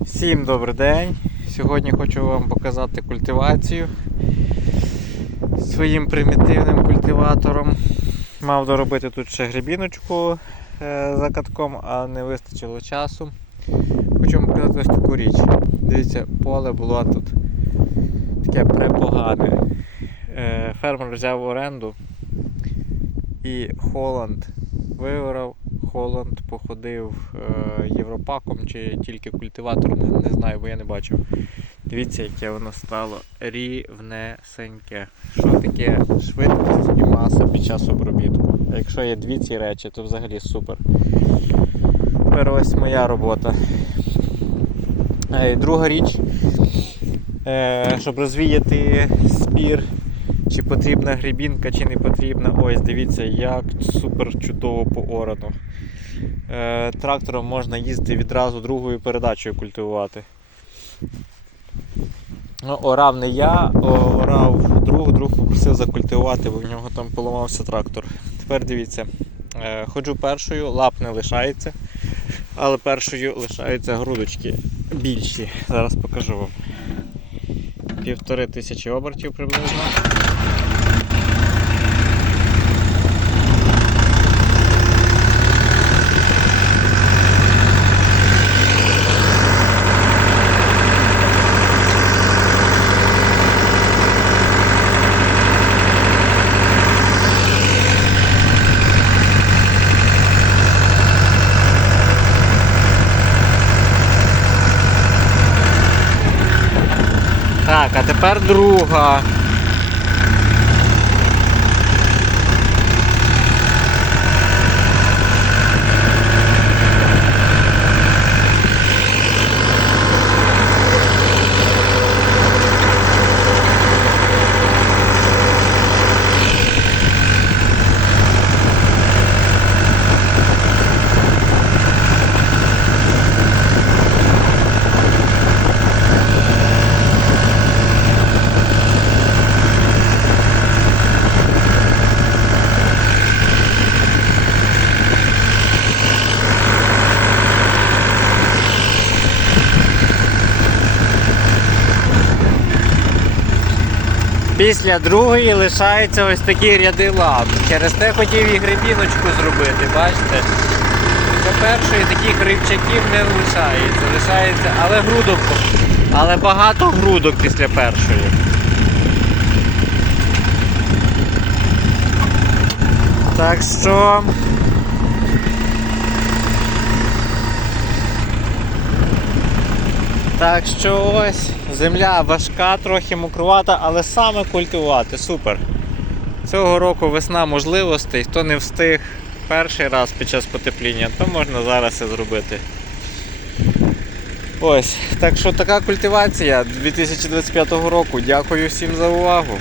Всім добрий день! Сьогодні хочу вам показати культивацію своїм примітивним культиватором. Мав доробити тут ще грибіночку е, за катком, а не вистачило часу. Хочу вам показати ось таку річ. Дивіться, поле було тут таке препогане. Е, Фермер взяв оренду і Холланд виорав. Холланд походив е, європаком чи тільки культиватором, не, знаю, бо я не бачив. Дивіться, яке воно стало рівнесеньке. Що таке швидкість і маса під час обробітку. А якщо є дві ці речі, то взагалі супер. Тепер ось моя робота. Е, друга річ, е, щоб розвіяти спір, чи потрібна грибінка, чи не потрібна. Ось дивіться, як супер чудово поорано. Е, трактором можна їздити відразу другою передачею культивувати. Ну, орав не я, орав друг, друг попросив закультивувати, бо в нього там поламався трактор. Тепер дивіться, е, ходжу першою, лап не лишається, але першою лишаються грудочки більші. Зараз покажу вам. Півтори тисячі обертів приблизно. Так, а тепер друга. Після другої лишаються ось такі ряди лап. Через те хотів і грибіночку зробити, бачите? Для першої таких грибчаків не лишається. Лишається, але грудок. Але багато грудок після першої. Так що. Так що ось земля важка, трохи мокрувата, але саме культивувати. Супер. Цього року весна можливостей, хто не встиг перший раз під час потепління, то можна зараз це зробити. Ось, так що така культивація 2025 року. Дякую всім за увагу.